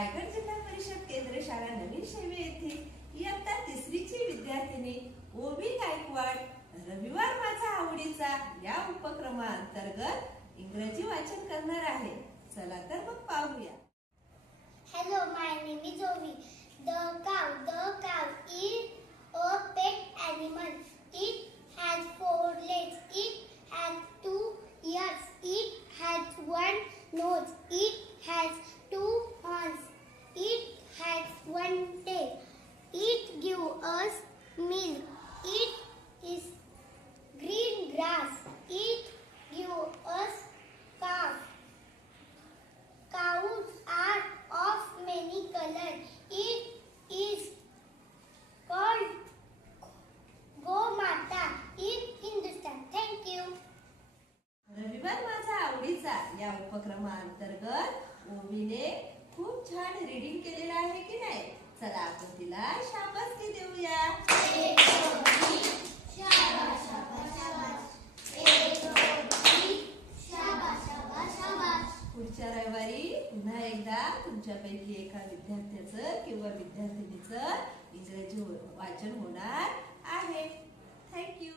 रायगड जिल्हा परिषद केंद्र शाळा नवीन शेवे येथे इयत्ता तिसरी ची विद्यार्थिनी ओबी गायकवाड. रविवार माझा आवडीचा या उपक्रमा अंतर्गत इंग्रजी वाचन करणार आहे. चला तर मग पाहूया. Hello my name is Obi the cow the cow is a pet animal it has four legs it has two ears it has one nose it milk. It is green grass. It gives us calf. Cows are of many colors. It is called Gomata in Hindustan. Thank you. रविवार माझा आवडीचा या उपक्रमाअंतर्गत ओवीने खूप छान reading केलेलं आहे की नाही चला आपण तिला शाबास पुढच्या रविवारी पुन्हा एकदा तुमच्यापैकी एका विद्यार्थ्याचं किंवा विद्यार्थिनीचं इंग्रजी वाचन होणार आहे. थँक्यू